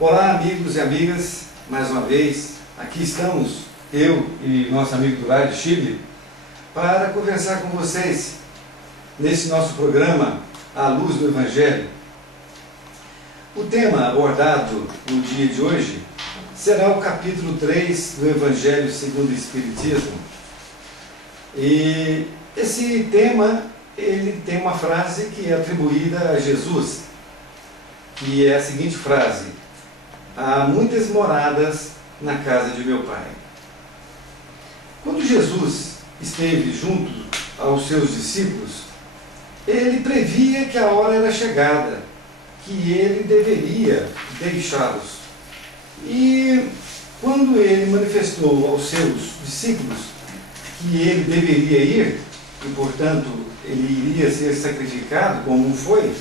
Olá, amigos e amigas, mais uma vez, aqui estamos, eu e nosso amigo Durai de Chile, para conversar com vocês nesse nosso programa À Luz do Evangelho. O tema abordado no dia de hoje será o capítulo 3 do Evangelho segundo o Espiritismo. E esse tema, ele tem uma frase que é atribuída a Jesus, que é a seguinte frase: há muitas moradas na casa de meu Pai. Quando Jesus esteve junto aos seus discípulos, ele previa que a hora era chegada, que ele deveria deixá-los. E quando ele manifestou aos seus discípulos que ele deveria ir, e portanto ele iria ser sacrificado como foi,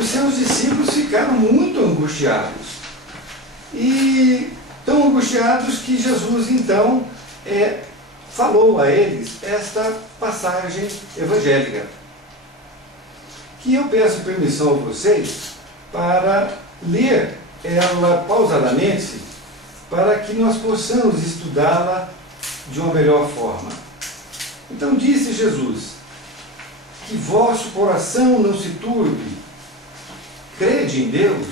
os seus discípulos ficaram muito angustiados. E tão angustiados que Jesus então falou a eles esta passagem evangélica, que eu peço permissão a vocês para ler ela pausadamente, para que nós possamos estudá-la de uma melhor forma. Então disse Jesus: que vosso coração não se turbe, crede em Deus,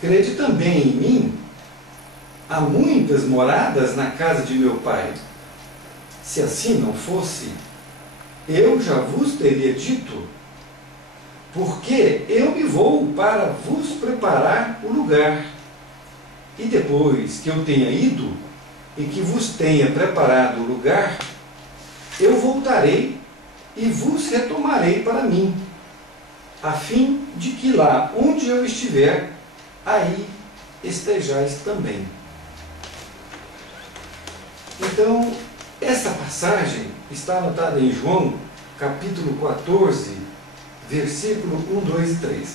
crede também em mim. Há muitas moradas na casa de meu Pai. Se assim não fosse, eu já vos teria dito, porque eu me vou para vos preparar o lugar. E depois que eu tenha ido e que vos tenha preparado o lugar, eu voltarei e vos retomarei para mim, a fim de que lá onde eu estiver, aí estejais também. Então, esta passagem está anotada em João, capítulo 14, versículo 1, 2 e 3.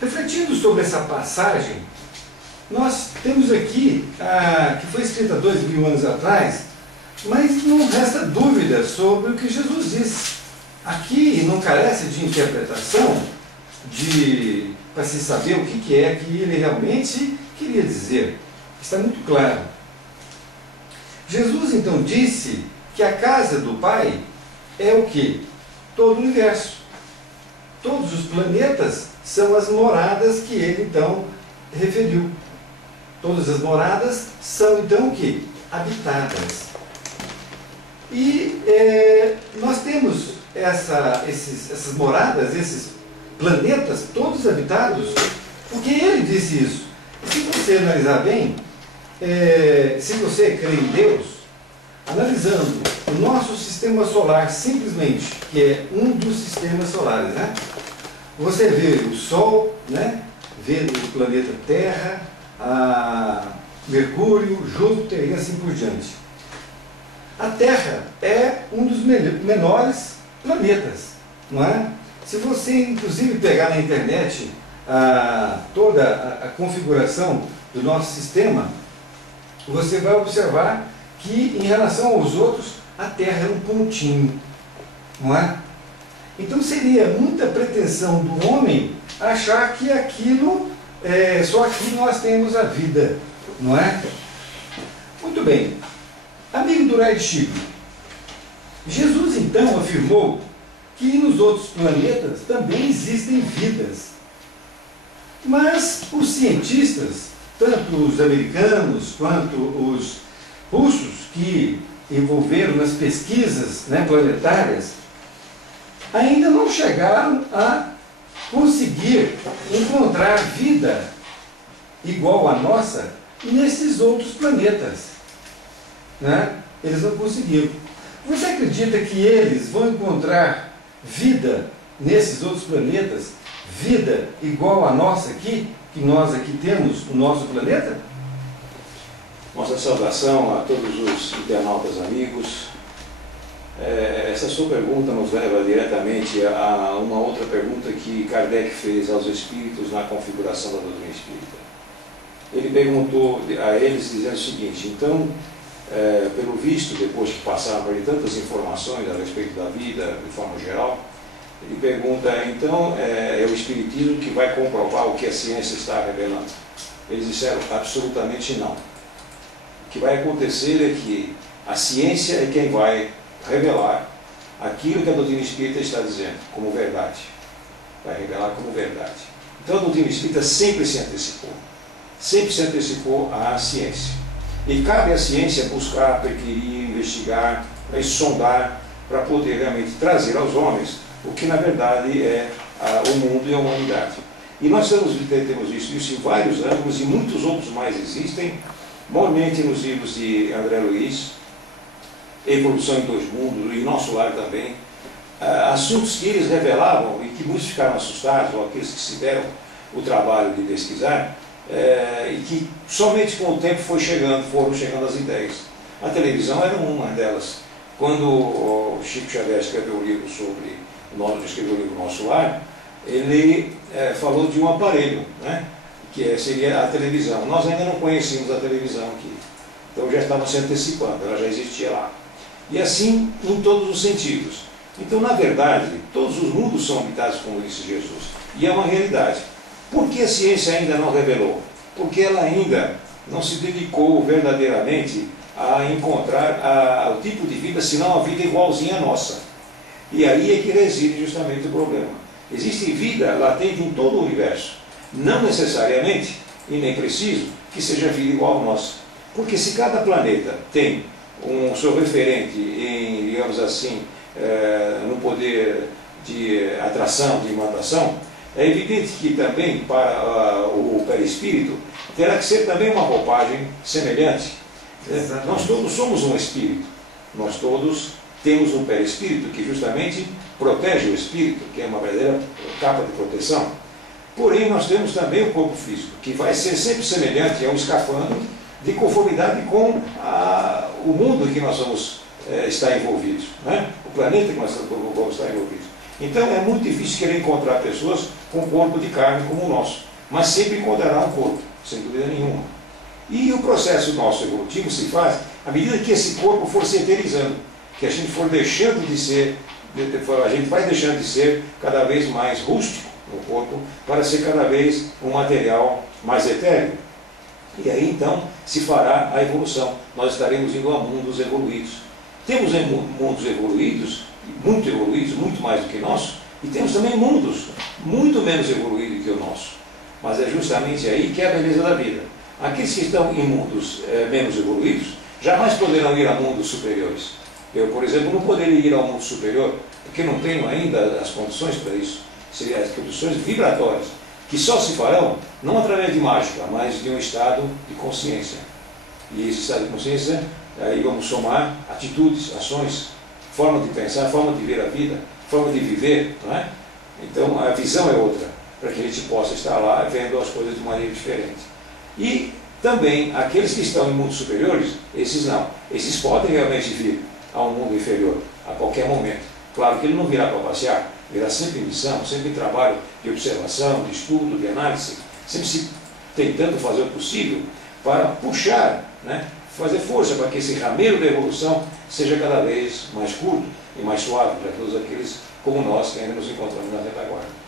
Refletindo sobre essa passagem, nós temos aqui, que foi escrita há 2000 anos atrás, mas não resta dúvida sobre o que Jesus disse. Aqui não carece de interpretação, para se saber o que é que ele realmente queria dizer. Está muito claro. Jesus então disse que a casa do Pai é o quê? Todo o universo. Todos os planetas são as moradas que ele então referiu. Todas as moradas são então o quê? Habitadas. E nós temos essas moradas, esses planetas, todos habitados, porque ele disse isso. E se você analisar bem, se você crê em Deus, analisando o nosso sistema solar simplesmente, que é um dos sistemas solares, né? Você vê o Sol, né? Vê o planeta Terra, Mercúrio, Júpiter e assim por diante. A Terra é um dos menores planetas, não é? Se você inclusive pegar na internet toda a configuração do nosso sistema, você vai observar que, em relação aos outros, a Terra é um pontinho, não é? Então seria muita pretensão do homem achar que aquilo, só aqui nós temos a vida, não é? Muito bem. Amigo do Rai de Chile, Jesus então afirmou que nos outros planetas também existem vidas. Mas os cientistas, tanto os americanos quanto os russos, que envolveram nas pesquisas planetárias, ainda não chegaram a conseguir encontrar vida igual à nossa nesses outros planetas. Né? Eles não conseguiram. Você acredita que eles vão encontrar vida nesses outros planetas, vida igual à nossa aqui, que nós aqui temos no nosso planeta? Nossa saudação a todos os internautas amigos. Essa sua pergunta nos leva diretamente a uma outra pergunta que Kardec fez aos espíritos na configuração da doutrina espírita. Ele perguntou a eles dizendo o seguinte: então, pelo visto, depois que passaram por tantas informações a respeito da vida de forma geral, Ele pergunta, então, é o Espiritismo que vai comprovar o que a ciência está revelando? Eles disseram, absolutamente não. O que vai acontecer é que a ciência é quem vai revelar aquilo que a doutrina espírita está dizendo como verdade. Vai revelar como verdade. Então a doutrina espírita sempre se antecipou à ciência. E cabe à ciência buscar, perquirir, investigar, sondar, para poder realmente trazer aos homens o que na verdade é o mundo e a humanidade. E nós temos visto isso em vários ângulos, e muitos outros mais existem, normalmente nos livros de André Luiz, Evolução em Dois Mundos, e Nosso Lar também, assuntos que eles revelavam e que muitos ficaram assustados, ou aqueles que se deram o trabalho de pesquisar, e que somente com o tempo foram chegando as ideias. A televisão era uma delas. Quando o Chico Xavier escreveu o livro escreveu o livro Nosso Lar, ele falou de um aparelho, né, que seria a televisão. Nós ainda não conhecíamos a televisão aqui, então já estava se antecipando, ela já existia lá. E assim em todos os sentidos. Então, na verdade, todos os mundos são habitados, como disse Jesus, e é uma realidade. Por que a ciência ainda não revelou? Porque ela ainda não se dedicou verdadeiramente a encontrar o tipo de vida, senão a vida igualzinha à nossa. E aí é que reside justamente o problema. Existe vida latente em todo o universo, não necessariamente, e nem preciso, que seja vida igual à nossa. Porque se cada planeta tem um seu referente em, digamos assim, no poder de atração, de imantação, é evidente que também para o perispírito terá que ser também uma roupagem semelhante. Nós todos somos um espírito, nós todos temos um perispírito que justamente protege o espírito, que é uma verdadeira capa de proteção. Porém, nós temos também o corpo físico, que vai ser sempre semelhante a um escafandro, de conformidade com o mundo em que nós vamos estar envolvidos, né? O planeta que nós vamos estar envolvidos. Então é muito difícil querer encontrar pessoas com um corpo de carne como o nosso, mas sempre encontrará um corpo, sem dúvida nenhuma. E o processo nosso evolutivo se faz à medida que esse corpo for se eterizando, que a gente for deixando de ser, a gente vai deixando de ser cada vez mais rústico no corpo, para ser cada vez um material mais etéreo. E aí então se fará a evolução. Nós estaremos indo a mundos evoluídos. Temos mundos evoluídos, muito mais do que nosso, e temos também mundos muito menos evoluídos que o nosso. Mas é justamente aí que é a beleza da vida. Aqueles que estão em mundos menos evoluídos jamais poderão ir a mundos superiores. Eu, por exemplo, não poderia ir ao mundo superior, porque não tenho ainda as condições para isso. Seriam as condições vibratórias, que só se farão, não através de mágica, mas de um estado de consciência. E esse estado de consciência, aí vamos somar atitudes, ações, forma de pensar, forma de ver a vida, forma de viver, não é? Então a visão é outra, para que a gente possa estar lá vendo as coisas de maneira diferente. E também aqueles que estão em mundos superiores, esses não. Esses podem realmente vir a um mundo inferior, a qualquer momento. Claro que ele não virá para passear, virá sempre em missão, sempre em trabalho de observação, de estudo, de análise, sempre se tentando fazer o possível para puxar, né, fazer força para que esse rameiro da evolução seja cada vez mais curto e mais suave para todos aqueles como nós que ainda nos encontramos na retaguarda.